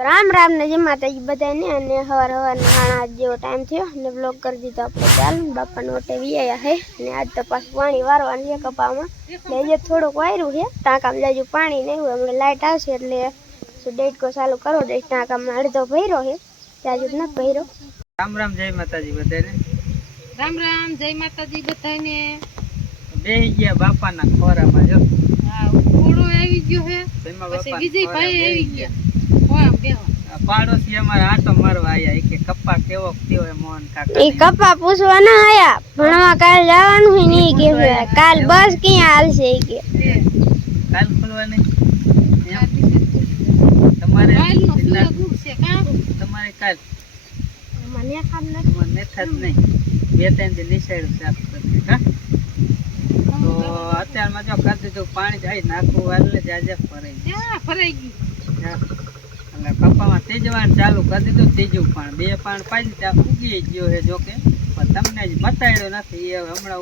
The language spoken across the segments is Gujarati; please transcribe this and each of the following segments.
રામ રામ ને જય માતાજી બધાને અને હવાર નાણા જેવો ટાઈમ થયો અને બ્લોગ કરી દીધો આપણે ચાલુ બાપાને ઓટે વિયા હે અને આજ તો પાછું પાણી વારવાનું છે કપામાં ને જે થોડુંક વાર્યું છે ટાંકામાં જાજુ પાણી નહીં હોય હમણાં લાઇટ આવશે એટલે ડેટકો ચાલુ કરવો દઈશ ટાંકામાં અડધો ભર્યો છે જાજુ જ નથી ભર્યો રામ રામ જય માતાજી બધાને રામ રામ જય માતાજી બધાને બેહી ગયા બાપાના ખોરામાં જો હા ઉડો આવી ગયો છે તેમાં પછી બાપા વિજયભાઈ આવી ગયા કોણ બેહવા પાડોશી અમારા આટો મારવા આયા કે કપ્પા કેવો થયો હે મોહન કાકા એ કપા પૂછવા ના આયા ભણવા કાલ જવાનું હોય નહીં કે કાલ બસ ક્યાં હાલશે એ કે કાલ ખોલવાની તમારે કાલનો સુરત છે કાં તમારે કાલ મને ખામ મને થત નહીં બે ત્રણ દી નિસાડ્યું સાફ કરી હા તો અત્યારમાં જો કરી દીધું પાણી જાય નાખવું એટલે જાજે ફરે ત્યાં ફરાઈ ગયું એટલે કપામાં તેજવાન ચાલુ કરી દીધું ત્રીજું પણ બે પાણ પાડી ત્યાં ઉગી ગયો છે જોકે પણ તમને જ બતાવ્યો નથી એ હમણાં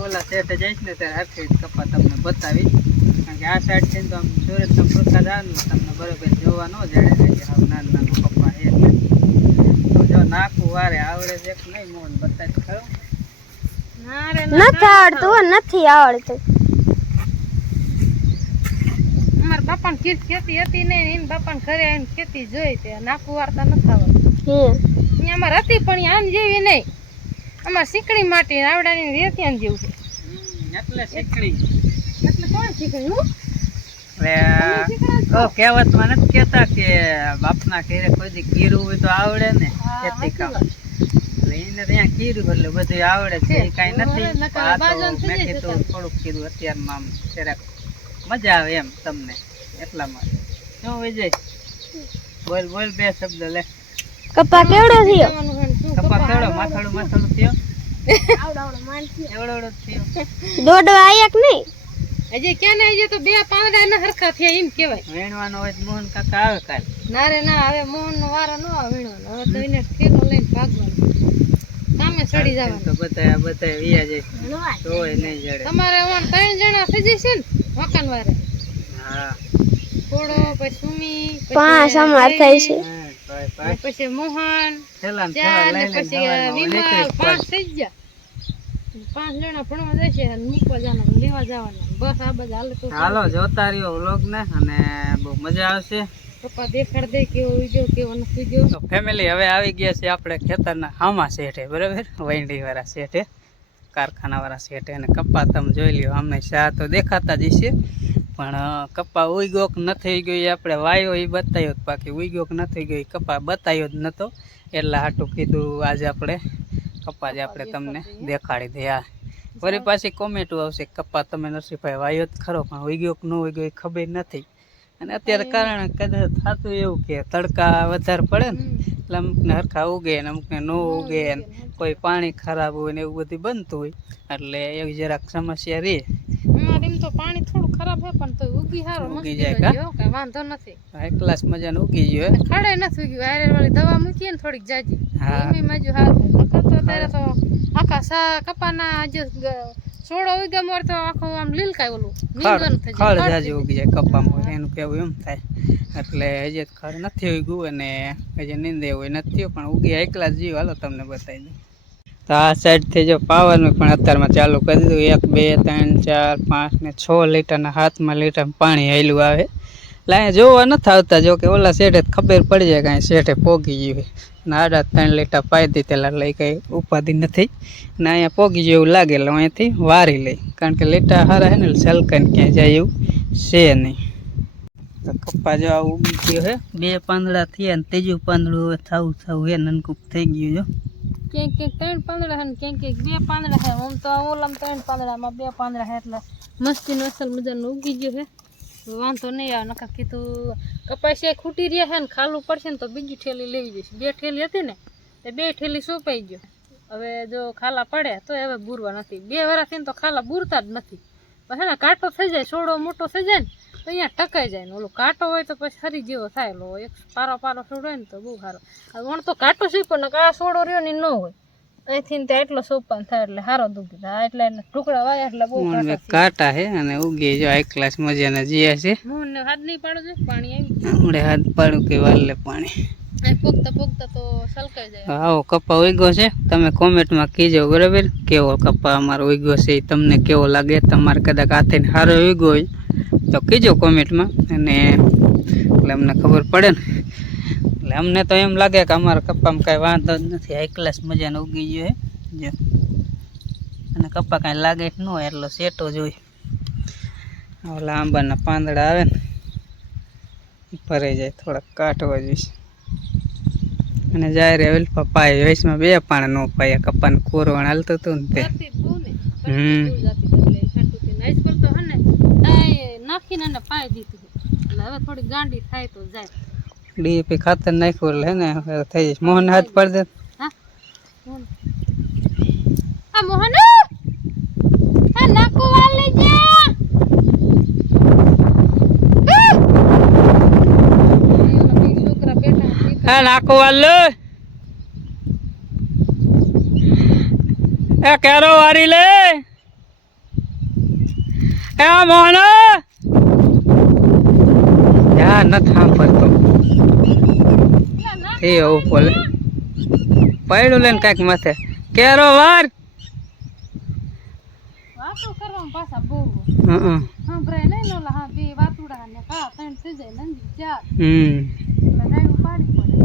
ઓલા શેઠે જઈશ ને ત્યારે હરખી કપા તમને બતાવી કારણ કે આ સાઈડ છે તો આમ સુરતનો પ્રકાશ આવે તમને બરોબર જોવા ન જડે કે આવું નાનું નાનું કપા છે એટલે તો જો નાખવું વારે આવડે છે કે નહીં મોહન બતાવી ખરો નથી આવડતું નથી આવડતું અમારા બાપાને ખેતી હતી ને એને બાપાને ઘરે આવીને ખેતી જોઈ તે નાખું વાર્તા નથી આવડતું અહીંયા અમારે હતી પણ આમ જેવી નહીં અમારે શીકડી માટી આવડાની રેતિયાન જેવું છે એટલે શીખડી એટલે કોણ શીકડી હું એટલે કહેવતમાં નથી કહેતા કે બાપના ઘરે કોઈ દી કીરું હોય તો આવડે ને ખેતી કામ એટલે એને ત્યાં કીરું એટલે બધું આવડે છે એ કાંઈ નથી આ તો મેં કીધું થોડુંક કીધું અત્યારમાં આમ જરાક મજા આવે એમ તમને એટલા માટે શું વિજય બોલ બોલ બે શબ્દ લે કપા કેવડો થયો કપા કેવડો માથાડું થયો એવડો થયો દોડો આયા કે નહીં હજી ક્યાં ને હજી તો બે પાંદડા ન હરખા થયા એમ કહેવાય વેણવાનો હોય તો મોહન કાકા આવે કાલ ના રે ના હવે મોહન નો વારો ન આવે વીણવાનો હવે તો એને ઠેલો લઈને ભાગવાનું સામે ચડી જવાનું તો બધા વિયા જાય તોય નહીં જડે તમારે ઓન 3 જણા થઈ જશે ને મકાન વારે હા થોડો પછી સુમી પાંચ અમાર થાય છે પછી મોહન થેલા ને ચાર થેલા ને લઈ પછી વિમલ 5 થઈ ગયા 5 જણા ભણવા જશે અને મૂકવા જવાના લેવા જવાના બસ આ બધા હાલે તો હાલો જોતા રહ્યો વ્લોગ ને અને બહુ મજા આવશે પપ્પા દેખાડ દે કેવો વિડિયો કેવો નથી ગયો તો ફેમિલી હવે આવી ગયા છે આપણે ખેતરના હામા શેઠે બરાબર વૈંડી વાળા શેઠે કારખાના વાળા શેઠે અને કપ્પા તમે જોઈ લ્યો અમને શા તો દેખાતા જ છે પણ કપ્પા ઉગ્યો કે નથી ગયો એ આપણે વાયો એ બતાવ્યો બાકી ઉગ્યો કે નથી ગયો એ કપ્પા બતાવ્યો જ નહોતો એટલે હાટું કીધું આજે આપણે કપ્પા જ આપણે તમને દેખાડી દે આ વળી પાછી કોમેન્ટો આવશે કપ્પા તમે નરસિંહભાઈ વાયો જ ખરો પણ ઉગ્યો કે ન ઉગ્યો એ ખબર નથી અને અત્યારે કારણ કદાચ થતું એવું કે તડકા વધારે પડે ને એટલે અમુકને હરખા ઉગે ને અમુકને ન ઉગે ને કોઈ પાણી ખરાબ હોય ને એવું બધું બનતું હોય એટલે એવી જરાક સમસ્યા રહે અમારે એમ તો પાણી થોડું ખરાબ હે પણ તો ઉગી હારો ઉગી જાય કઈ વાંધો નથી એક ગ્લાસ મજાને ઉગી ગયો ખડે નથી ઉગ્યું આયર વાળી દવા મૂકીએ ને થોડીક જાજી હા. એમી માજુ હારું નકર તો ત્યારે તો આખા સા કપાના જે છોડો ઉગ્યા મોર તો આખું આમ લીલકાય ઓલું નીંદવાનું થઈ ખડ જાય જાજી ઉગી જાય કપામાં એનું કેવું એમ થાય એટલે હજી ખડ નથી ઉગ્યું અને હજી નીંદે એવું નથી થયું પણ ઉગી એકલા જ જીવ હાલો તમને બતાવી દઉં તો આ સાઈડથી જો પાવાનું પણ અત્યારમાં ચાલુ કરી દીધું 1 2 3 4 5 ને 6 લીટરના 7 લીટર પાણી હેલું આવે એટલે અહીંયા જોવા નથી આવતા જો કે ઓલા શેઠે ખબર પડી જાય કે અહીં શેઠે પોગી ગયું ને આડા 3 લીટર પાઈ દીધેલા લઈ કંઈ ઉપાધિ નથી ને અહીંયા પોગી જેવું લાગે એટલે અહીંયાથી વારી લઈ કારણ કે લીટા સારા છે ને સલકાઈને ક્યાંય જાય એવું છે નહીં તો કપ્પા જો આ ઉગી ગયો છે 2 પાંદડા થયા ને ત્રીજું પાંદડું હવે થવું હે નનકુક થઈ ગયું જો ક્યાંક 3 પાંદડા હે ને ક્યાંક 2 પાંદડા હે આમ તો ઓલામાં 3 પાંદડામાં 2 પાંદડા હે એટલે મસ્તીનું અસલ મજાનું ઉગી ગયું છે વાંધો નહીં આવે નકર કીધું કપાસિયા ખૂટી રહ્યા છે ને ખાલું પડશે ને તો બીજી ઠેલી લેવી જઈશ 2 ઠેલી હતી ને તે 2 ઠેલી સુપાઈ ગયો હવે જો ખાલા પડે તો હવે બુરવા નથી 2 વર્ષથી તો ખાલા બુરતા જ નથી પછી ને કાંટો થઈ જાય છોડો મોટો થઈ જાય ને તો અહીંયા ટકાઈ જાય ને ઓલું કાંટો હોય તો પછી હરી જેવો થાય લો એક પારો છોડો હોય ને તો બહુ સારો વણ તો કાંટો શીખો ને આ છોડો રહ્યો ને ન હોય અહીંથી તો એટલો સોપાન થાય એટલે સારો દુખી થાય એટલે એને ટુકડા વાયા એટલે બહુ કાંટા છે અને ઉગી જો હાઈ ક્લાસ મજાના જીયા છે. હું ને હાથ નહીં પાડો છે પાણી આવી હમણે હાથ પાડું કે વાલે પાણી અહીં પોગતા પોગતા તો સલકાઈ જાય. આવો કપા ઉગ્યો છે. તમે કોમેન્ટમાં કીજો બરાબર કેવો કપા અમારો ઉગ્યો છે, તમને કેવો લાગે. તમારે કદાચ હાથે સારો ઉગ્યો હોય તો કીજો કોમેન્ટમાં, અને એટલે અમને ખબર પડે ને. એટલે અમને તો એમ લાગે કે અમારા કપામાં કાંઈ વાંધો જ નથી, હાઈ ક્લાસ મજાનો ઉગી ગયો છે જો. અને કપા કાંઈ લાગે જ ન હોય એટલો સેટો જ હોય. ઓલા આંબાના પાંદડા આવે ને ભરાઈ જાય, થોડાક કાઢવા જોઈએ. અને જાય રે ઓલપા પાય વયસમાં 2 પાણા ન પાયા, કપાને કોરવણ હાલતું હતું ને તે. નાખીને એને પાઈ દીધું એટલે હવે થોડી ગાંડી થાય તો જાય. ડીએપી ખાતર નાખ્યું એટલે હે ને હવે થઈ જશે. મોહન હાથ પડ દે. આ મોહન આ નાકુ વાલી જા છોકરા બેઠા હા નાખો વાલો એ કેરો વારી લે એ મોહન યા ન થાંભતો એ ઓ બોલે પડ્યું લેન કાંઈક માથે કેરો વાર વાતો કરવામાં પાછા બહુ હં સાંભળાય નહીં ઓલા હા બે વાતુડા ને કા ત્રણ થઈ જાય નંદી 4 હમ એટલે રાયડું પાડી પડે.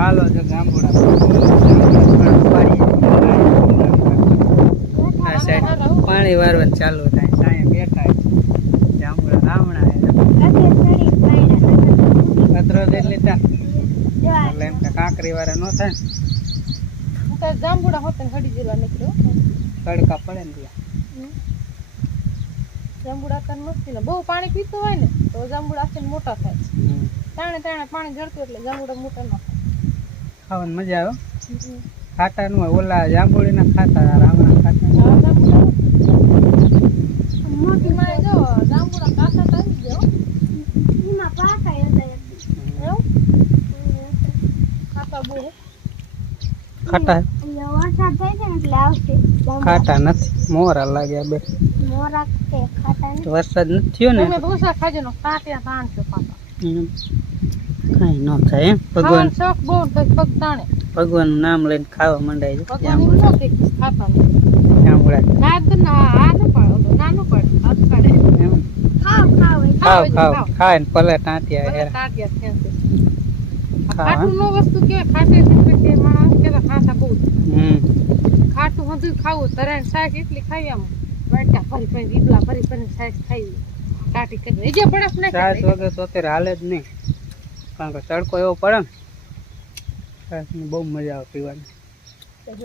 હાલો જો ગામડા પાણી વારવાનું ચાલુ થાય. સાયા બેઠા જાંબુડા રામણા કચરો દે લેતા એટલે એમ કે કાંકરી વાળા ન થાય તો જાંબુડા હોતે હડી જેલા નીકળ્યો તડકા પડે ને ત્યાં જાંબુડા કાન મસ્તી ને બહુ પાણી પીતું હોય ને તો જાંબુડા આખી મોટા થાય. તાણે તાણે પાણી ઝરતું એટલે જાંબુડા મોટા ન થાય. ખાવાની મજા આવે. ખાટા નું હોય ઓલા જાંબુડી ના ખાતા રામણા ખાતા મોટી માં જો જાંબુડા કાચા થઈ ગયો એમાં પાકા હતા એવું ખાતા બહુ ખાટા વરસાદ થાય છે ને એટલે આવશે. ખાટા નથી મોરા લાગ્યા બે મોરા કે ખાટા ને વરસાદ નથી થયો ને તમે ભૂસા ખાજો નો કાટ્યા તાણશો પાછા કઈ ન થાય એમ. ભગવાન શોખ બહુ તો પગ તાણે ભગવાનનું નામ લઈને ખાવા મંડાય છે ભગવાન નો કે ખાતા નહીં જાંબુડા રાત ના આ ન પાડો નાનું પાડે હાથ કાઢે એમ ખાવ ખાવ ખાવ ખાવ ખાય ને પલે ટાંટિયા હેરા કાટ્યા થયા છે. ખાવા ખાટું નો વસ્તુ કેવાય ખાટે છે કે માણસ કેવા ખાતા બહુ ખાટું બધું ખાવું તરાણ શાક એટલી ખાઈ આમ વાટા ફરી ફરી દીપલા ફરી ફરી શાક ખાઈ કાટી કરી એ જે બરફ ના છાશ વગર તો અત્યારે હાલે જ નહીં, કારણ કે તડકો એવો પડે ને છાશની બહુ મજા આવે પીવાની.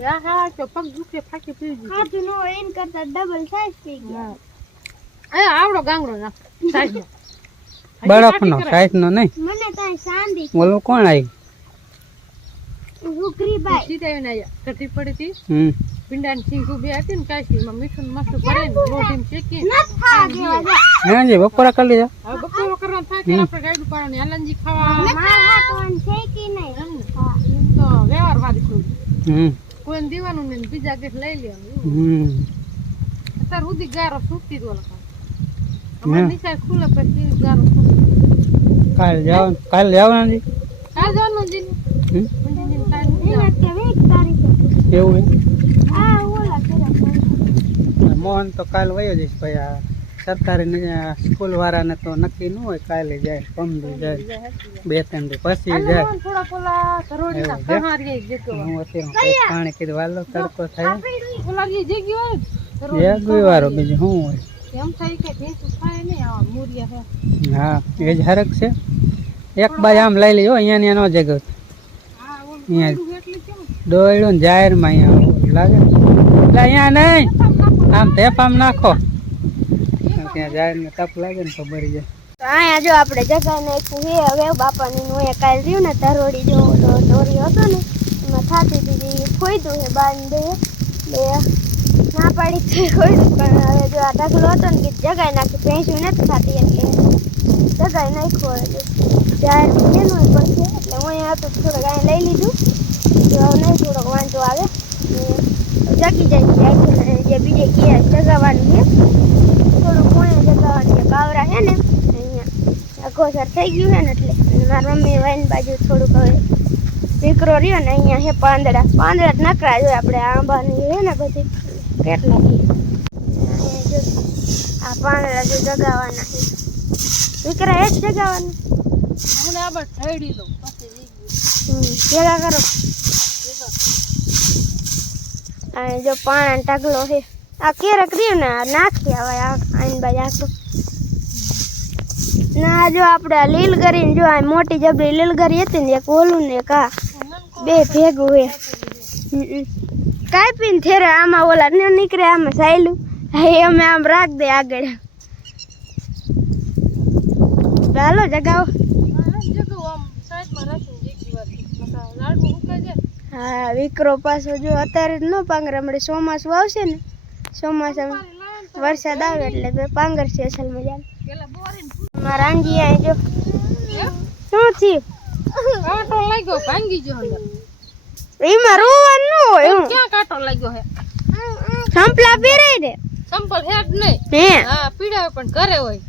હા હા તો પગ દુખે ફાકી પી ગયું ખાતું ન હોય એન કરતા ડબલ સાઈઝ થઈ ગયા. હા આવડો ગાંગડો નાખ સાઈઝ બરફનો છાશનો નહીં. મને તો શાંતિ ઓલું કોણ આવી રૂકરીબાઈ સીધા આવીને આયા કટી પડી હતી ભીંડાની સિંગ ઉભી હતી ને કાશીમાં મીઠું મસ્ત ભરે ને લોટીને શેકી ન થા દેવા જા. હા જી બપોરા કરી લીધા. હવે બપોરો કરવાનું થાય ત્યારે આપણે ગાયડું પાડવાની હાલનજી ખાવા માર હાટવાનું છે કે નહીં? એમ ને હા. એમ તો વ્યવહાર વાળી થોડી હમ કોઈને દેવાનું ને બીજા ગેસ લઈ લેવાનું હમ અત્યારે સુધી ગારો સૂકતી દો અમારે નિશાળ ખુલે પછી ગારો સૂકતી કાલે જવાનું જી. કાલ જવાનું જી હમ એના કે 20 તારીખે એવું આ ઓલા કરે મોહન તો કાલ વયો જઈશ ભાઈ. આ સરકારી સ્કૂલ વાળાને તો નક્કી ન હોય, કાલે જાય પમદી જાય 2-3 દી પછી જાય. થોડા પોલા કરોડીના કહારી જતો હું અત્યારે પાણી કીધું વાલો તડકો થાય પોલા જે જગ્યો વારો બીજું શું હોય. એમ થાય કે ભેંસું ખાય નહીં આ મૂરિયા હે હા એ જ હરક છે. એક બાજુ આમ લઈ લેજો, અહીંયા નો જગ્યો હા ઓલું અહીંયા એટલે કેમ દોયડું ને જાહેરમાં અહીંયા લાગે એટલે અહીંયા નહીં આમ ટેપામ નાખો ત્યાં જાહેરને તપ લાગે ને તો ભરી જાય. તો અહીંયા જો આપણે જગા નાખ્યું છે. હવે બાપાની નું એ કાલ રહ્યું ને ધરોડી જો દોરી હતો ને એમાં થાતી હતી ખોઈતું છે બાંધે એટલે ના પાડી થઈ ખોઈતું. પણ હવે જો આ ઢગલો હતો ને કે જગાઈ નાખી ભેંસું નથી ખાતી એટલે જગાઈ નાખ્યો. હવે જાહેર એનું પડશે એટલે હું અહીંયા હતું થોડોક અહીંયા લઈ લીધું તો હવે નહીં થોડોક વાંધો આવે જગી જાય જે બીજે ક્યાં જગાવવાનું છે થોડુંક કોણે જગાવવાનું છે. કાવરા છે ને અહીંયા અઘોસર થઈ ગયું છે ને એટલે મારા મમ્મી વાઈન બાજુ થોડુંક હવે દીકરો રહ્યો ને અહીંયા છે પાંદડા જ નકરા જોઈએ આપણે આંબાની છે ને બધી કેટલા અહીંયા જો આ પાંદડા જો જગાવવાના છે દીકરા એ જ જગાવવાના. મને આ બસ ઠેડી દઉં પછી ભેગા કરો. અને જો પાણા ઢગલો છે આ કેરક રહ્યું ને આ નાખી આવે આઈન બાજુ આખું ના. જો આપણે આ લીલગરી જો આ મોટી જબરી લીલગરી હતી ને એક ઓલું ને એક આ બે ભેગું હે કાપીને થેરે આમાં ઓલા ન નીકળે આમાં સાયલું અમે આમ રાખ દે આગળ. ચાલો જગાવો. હા વિકરો પાછો જો અત્યારે જ ન પાંગર હમણાં ચોમાસું આવશે ને ચોમાસામાં વરસાદ આવે એટલે પાંગર છે અસલ મજા. મારા આંજી અહીં જો શું થયું કાંટો લાગ્યો ભાંગી ગયો અંદર. એમાં રોવાનું ન હોય ક્યાં કાંટો લાગ્યો હે સંપલા પહેરાય ને સંપલ હેડ નહીં હે હા પીડા પણ ઘરે હોય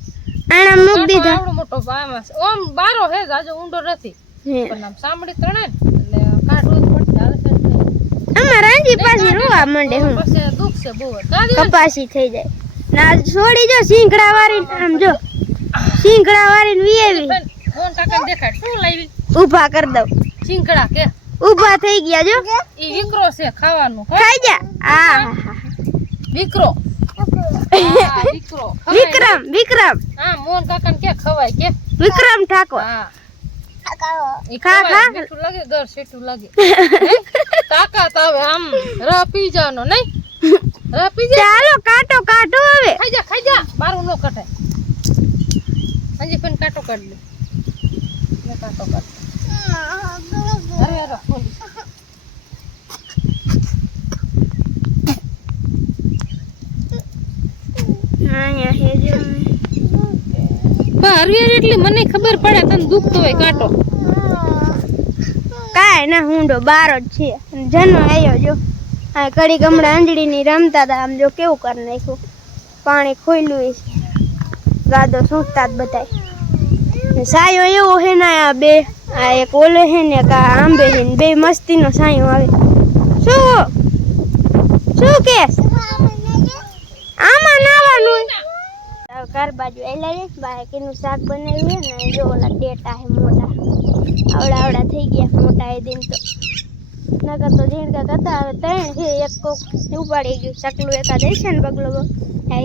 આણા મૂક દીધા આવડો મોટો આમાં ઓમ બારો હે જાજો ઊંડો નથી હે પણ આમ સાંભળી ત્રણે એટલે કાઢવો જ પડશે હાલ છે અમારા આંજી પાછી રોવા માંડે હું પછી દુખ છે બહુ કપાસી થઈ જાય ના છોડી જો સિંગડા વાળી આમ જો સિંગડા વાળી વીએવી ફોન કાકા દેખાડ શું લાવી ઊભા કરી દઉં ચીંકડા કે ઊભા થઈ ગયા જો ઈ વિકરો છે ખાવાનું ખાઈ જા આ વિકરો વિકરો વિક્રમ હા મોહન કાકા ને કે ખવાય કે વિક્રમ ઠાકોર હા ઈ ખા ખવાય મીઠું લાગે દર સેટું લાગે તાકાત આવે આમ ર પી જાનો નહીં ર પી જા ચાલો કાટો હવે ખાઈ જા મારું નો કટાય હજી પણ કાટો કાઢ લે મે કાટો કાઢ અરે ફોન અહીંયા હે જો હરવેર એટલે મને ખબર પડે તને દુખતો હોય કાંટો કાંઈ ના હુંડો બારો જ છે જનો આવ્યો જો આ કડી ગમડા આંજળીની રમતા હતા આમ જો કેવું કરી નાખ્યું પાણી ખોયલું છે ગાદો સૂંઘતા જ બધાય સાયો એવો હે ને આ બે આ એક ઓલો હે ને એક આ આંબે હે ને બે મસ્તીનો સાયો આવે શું કેસ આમાં નાવાનું ઘર બાજુ એલાય બાકીનું શાક બનાવ્યું ને જો ઓલા ડેટા હે મોટા આવડા થઈ ગયા મોટા એ દિન તો નકર તો ઝીણકા કરતા હવે 3 છે એક કોક ઉપાડી ગયું સકલું એકાદ છે ને બગલો હે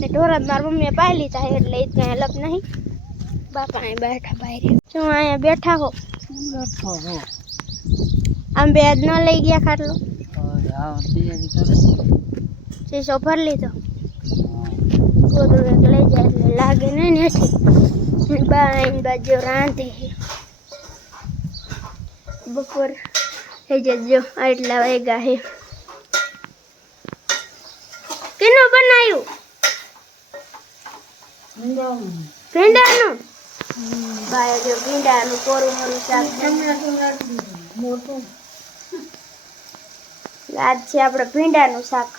ને ઢોરા મારી મમ્મીએ પાઈ લીધા એટલે એ કઈ હલપ નહીં બાપા અહીં બેઠા બહાર શું અહીંયા બેઠા હો આમ બે ન લઈ ગયા ખાટલો શીશો ભરી લીધો ગોદડું એક લઈ જાય એટલે લાગે નહીં નથી બાજુ રાંધે બપોર થઈ જજો આટલા વાગ્યા હે કેનું બનાવ્યું ભીંડાનું ભાઈ જો ભીંડાનું કોરું મોરું શાક મોટું આજ છે આપણે ભીંડાનું શાક